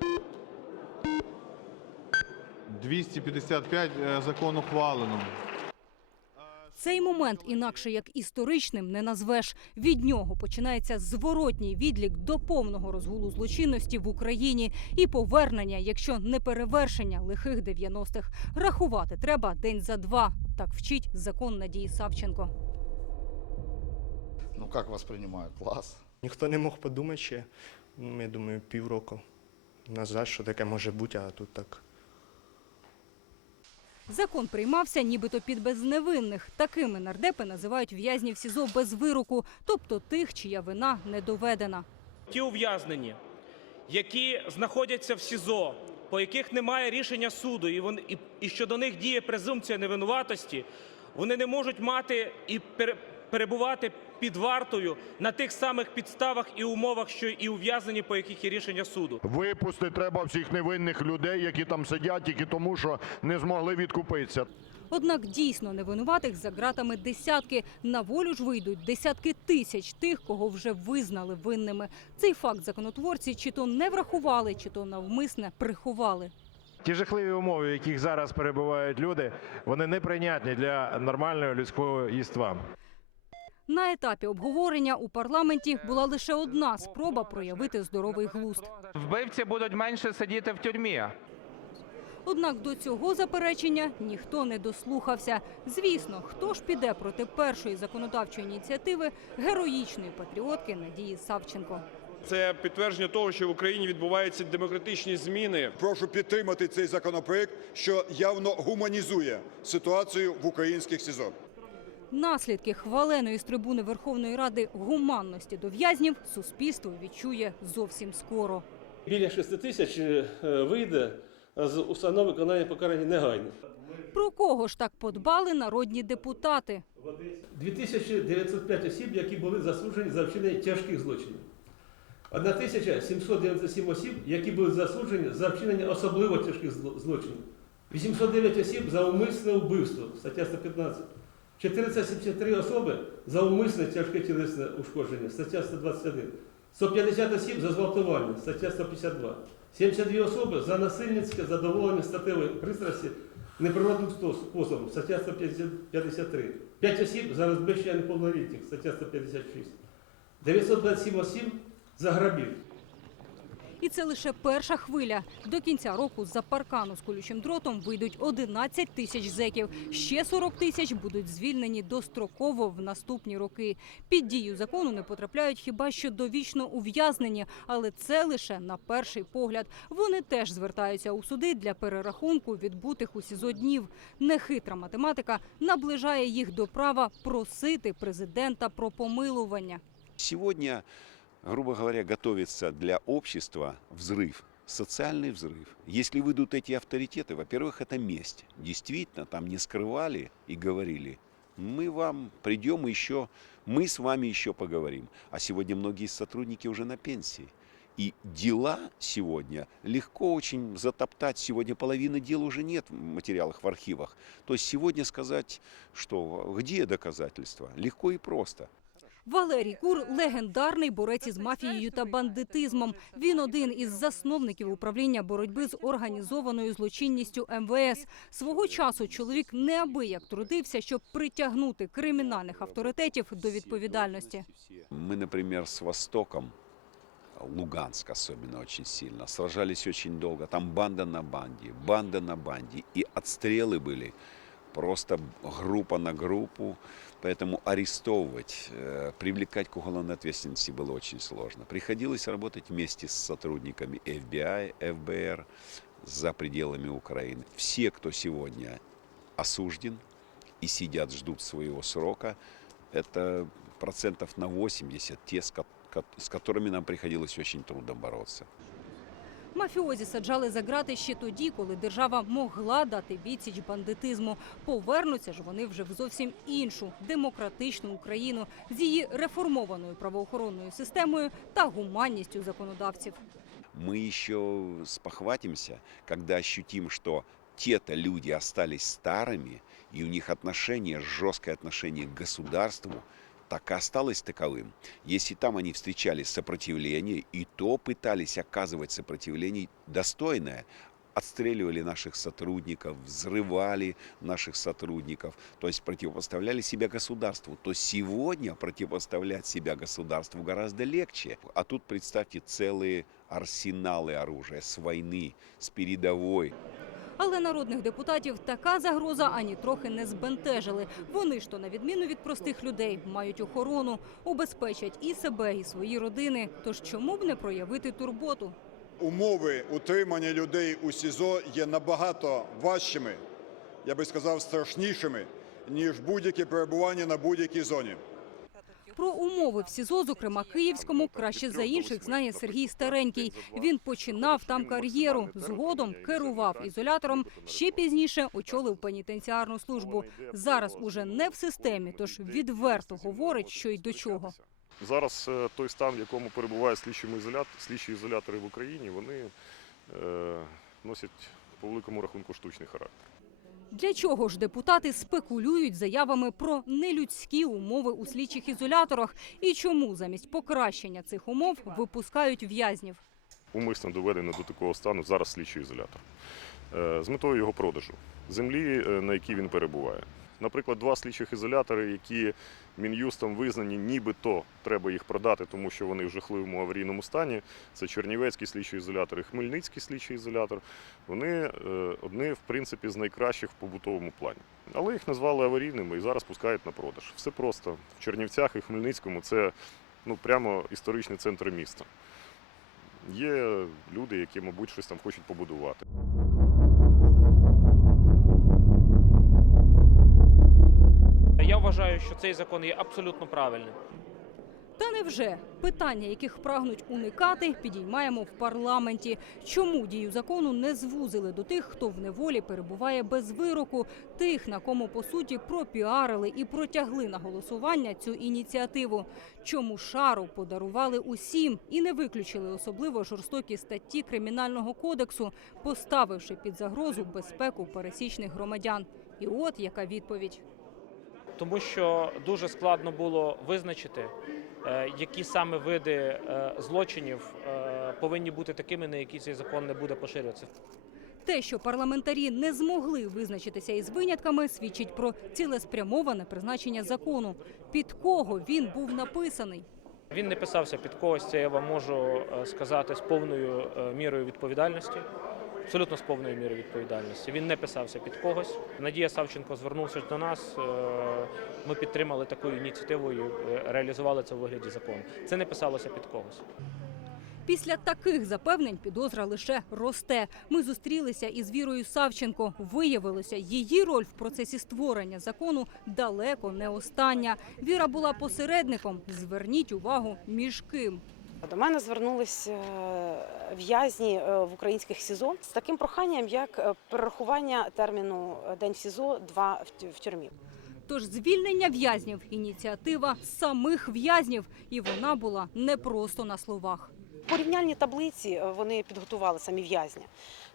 – 255 е, закон ухвалено. Цей момент інакше як історичним не назвеш. Від нього починається зворотній відлік до повного розгулу злочинності в Україні і повернення, якщо не перевершення лихих 90-х. Рахувати треба день за два. Так вчить закон Надії Савченко. Ну как воспринимают? Класс. Ніхто не мог подумати ще, ну, я думаю, півроку назад, що таке може бути, а тут так. Закон приймався нібито під безневинних. Такими нардепи називають в'язнів СІЗО без вироку, тобто тих, чия вина не доведена. ті ув'язнені, які знаходяться в СІЗО, по яких немає рішення суду, і, вони, і, і щодо них діє презумпція невинуватості, вони не можуть мати і перебувати під вартою на тих самих підставах і умовах, що і ув'язнені, по яких є рішення суду. Випусти треба всіх невинних людей, які там сидять, тільки тому, що не змогли відкупитися. Однак дійсно невинуватих за ґратами десятки. На волю ж вийдуть десятки тисяч тих, кого вже визнали винними. Цей факт законотворці чи то не врахували, чи то навмисне приховали. Ті жахливі умови, в яких зараз перебувають люди, вони неприйнятні для нормального людського єства. На етапі обговорення у парламенті була лише одна спроба проявити здоровий глузд. Вбивці будуть менше сидіти в тюрмі. Однак до цього заперечення ніхто не дослухався. Звісно, хто ж піде проти першої законодавчої ініціативи героїчної патріотки Надії Савченко. Це підтвердження того, що в Україні відбуваються демократичні зміни. Прошу підтримати цей законопроект, що явно гуманізує ситуацію в українських СІЗО. Наслідки хваленої з трибуни Верховної Ради гуманності до в'язнів суспільство відчує зовсім скоро. Біля 6 тисяч е, вийде з установи виконання покарання негайно. Про кого ж так подбали народні депутати? 2905 осіб, які були засуджені за вчинення тяжких злочинів. 1797 осіб, які були засуджені за вчинення особливо тяжких злочинів. 809 осіб за умисне вбивство, стаття 115. 473 особи за умисне тяжке тілесне ушкодження, стаття 121. 150 осіб за зґвалтування, стаття 152. 72 особи за насильницьке задоволення статевої пристрасті неприродним способом, стаття 153. 5 осіб за розбещення неповнолітніх, стаття 156. 927 осіб за грабіж. І це лише перша хвиля. До кінця року з-за паркану з колючим дротом вийдуть 11 тисяч зеків. Ще 40 тисяч будуть звільнені достроково в наступні роки. Під дію закону не потрапляють хіба що довічно ув'язнені, але це лише на перший погляд. Вони теж звертаються у суди для перерахунку відбутих у СІЗО днів. Нехитра математика наближає їх до права просити президента про помилування. Сегодня, грубо говоря, готовится для общества взрыв, социальный взрыв. Если выйдут эти авторитеты, во-первых, это месть. Действительно, там не скрывали и говорили, мы вам придем еще, мы с вами еще поговорим. А сегодня многие сотрудники уже на пенсии. И дела сегодня легко очень затоптать. Сегодня половины дел уже нет в материалах, в архивах. То есть сегодня сказать, что где доказательства, легко и просто. Валерій Кур легендарний борець із мафією та бандитизмом. Він один із засновників управління боротьби з організованою злочинністю МВС. Свого часу чоловік неабияк трудився, щоб притягнути кримінальних авторитетів до відповідальності. Мы, например, с Востоком, Луганск особенно очень сильно, сражались очень долго. Там банда на банде, банда на банде. И отстрелы были Просто группа на группу. Поэтому арестовывать, э, привлекать к уголовной ответственности было очень сложно. Приходилось работать вместе с сотрудниками FBI, ФБР за пределами Украины. Все, кто сегодня осужден и сидят, ждут своего срока, это процентов на 80 те, с ко- ко- с которыми нам приходилось очень трудно бороться. Мафіозі саджали за грати ще тоді, коли держава могла дати відсіч бандитизму. Повернуться ж вони вже в зовсім іншу демократичну Україну з її реформованою правоохоронною системою та гуманністю законодавців. Мы еще спохватимся, когда ощутим, что те-то люди остались старыми, и у них отношение, жесткое отношение к государству, так и осталось таковым. Если там они встречали сопротивление, и то пытались оказывать сопротивление достойное, отстреливали наших сотрудников, взрывали наших сотрудников, то есть противопоставляли себя государству, то сегодня противопоставлять себя государству гораздо легче. А тут представьте целые арсеналы оружия с войны, с передовой. Але народних депутатів така загроза ані трохи не збентежили. Вони ж то, на відміну від простих людей, мають охорону, убезпечать і себе, і свої родини. Тож чому б не проявити турботу? Умови утримання людей у СІЗО є набагато важчими, я би сказав, страшнішими, ніж будь-яке перебування на будь-якій зоні. Про умови в СІЗО, зокрема київському, краще за інших знає Сергій Старенький. Він починав там кар'єру, згодом керував ізолятором. Ще пізніше очолив пенітенціарну службу. Зараз уже не в системі, тож відверто говорить, що й до чого. Зараз е, той стан, в якому перебувають слідчими ізолят... слідчі ізолятори в Україні, вони е, носять по великому рахунку штучний характер. Для чого ж депутати спекулюють заявами про нелюдські умови у слідчих ізоляторах і чому замість покращення цих умов випускають в'язнів? Умисно доведено до такого стану зараз слідчий ізолятор е, з метою його продажу землі, е, на якій він перебуває. Наприклад, два слідчих ізолятори, які мін'юстом визнані, нібито треба їх продати, тому що вони в жахливому аварійному стані. Це Чернівецький слідчий ізолятор і Хмельницький слідчий ізолятор. Вони е, одні, в принципі, з найкращих в побутовому плані. Але їх назвали аварійними і зараз пускають на продаж. Все просто в Чернівцях і Хмельницькому це ну, прямо історичний центр міста. Є люди, які, мабуть, щось там хочуть побудувати. Вважаю, що цей закон є абсолютно правильним. Та невже питання, яких прагнуть уникати, підіймаємо в парламенті. Чому дію закону не звузили до тих, хто в неволі перебуває без вироку, тих, на кому по суті пропіарили і протягли на голосування цю ініціативу? Чому шару подарували усім і не виключили особливо жорстокі статті кримінального кодексу, поставивши під загрозу безпеку пересічних громадян? І от яка відповідь. Тому що дуже складно було визначити, е, які саме види е, злочинів е, повинні бути такими, на які цей закон не буде поширюватися. Те, що парламентарі не змогли визначитися із винятками, свідчить про цілеспрямоване призначення закону. Під кого він був написаний? Він не писався під когось, це я вам можу сказати з повною мірою відповідальності. Абсолютно з повною мірою відповідальності. Він не писався під когось. Надія Савченко звернувся до нас. е, Ми підтримали таку ініціативу і е, реалізували це у вигляді закону. Це не писалося під когось. Після таких запевнень підозра лише росте. Ми зустрілися із Вірою Савченко. Виявилося, її роль в процесі створення закону далеко не остання. Віра була посередником. Зверніть увагу, між ким. До мене звернулись е, в'язні е, в українських СІЗО з таким проханням, як е, перерахування терміну день в СІЗО, два в тюрмі. Тож звільнення в'язнів ініціатива самих в'язнів, і вона була не просто на словах. Порівняльні таблиці е, вони підготували самі в'язні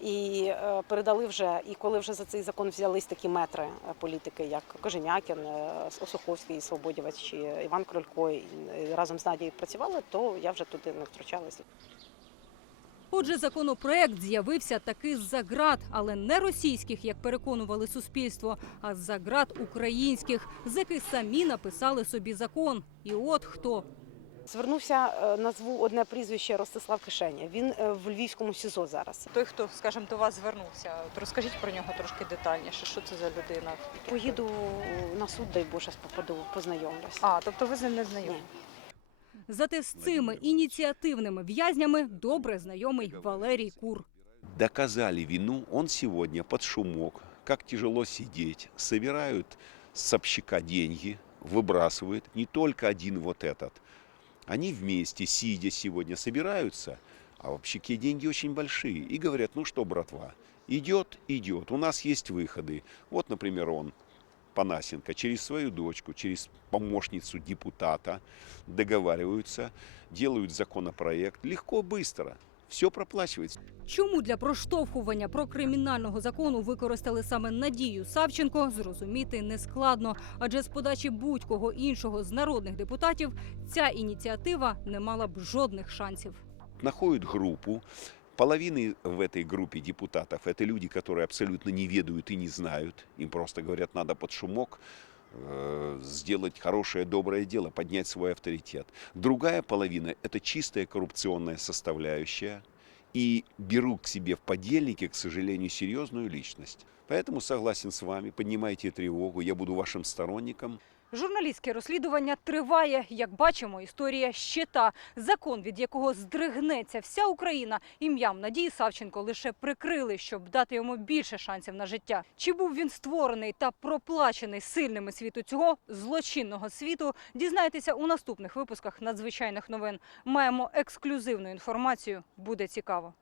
і е, передали вже. І коли вже за цей закон взялись такі метри е, політики, як Кожем'якін, е, Осуховський, Свободівець чи Іван Кролько, і разом з Надією працювали, то я вже туди не втручалася. Отже, законопроект з'явився таки з-за ґрат, але не російських, як переконували суспільство, а з-за ґрат українських, з яких самі написали собі закон. І от хто. Звернувся е, назву одне прізвище Ростислав Кишеня. Він е, в Львівському СІЗО зараз. Той, хто, скажімо, до вас звернувся, от розкажіть про нього трошки детальніше. Що це за людина? Поїду на суд, дай Боже, попаду, познайомлюсь. А, тобто ви з ним не знайомі? Зате з цими ініціативними в'язнями добре знайомий Валерій Кур. доказали вину, он сегодня под шумок, как тяжело сидеть, собирают с общака деньги, выбрасывают, не только один вот этот. Они вместе, сидя сегодня, собираются, а в общаке деньги очень большие, и говорят, ну что, братва, идет, идет, у нас есть выходы. Вот, например, он, Панасенко, через свою дочку, через помощницу депутата договариваются, делают законопроект. Легко, быстро. Все проплачивается. Чому для проштовхування прокримінального закону використали саме Надію Савченко, зрозуміти нескладно. Адже з подачі будь-кого іншого з народних депутатів ця ініціатива не мала б жодних шансів. Находят группу. Половина в этой группе депутатов – это люди, которые абсолютно не ведают и не знают. Им просто говорят, надо под шумок э, Сделать хорошее, доброе дело, поднять свой авторитет. Другая половина – это чистая коррупционная составляющая. И берут к себе в подельники, к сожалению, серьезную личность. Поэтому согласен с вами, поднимайте тревогу, я буду вашим сторонником. Журналістське розслідування триває. Як бачимо, історія ще та. Закон, від якого здригнеться вся Україна, ім'ям Надії Савченко лише прикрили, щоб дати йому більше шансів на життя. Чи був він створений та проплачений сильними світу цього злочинного світу? Дізнайтеся у наступних випусках надзвичайних новин. Маємо ексклюзивну інформацію. Буде цікаво.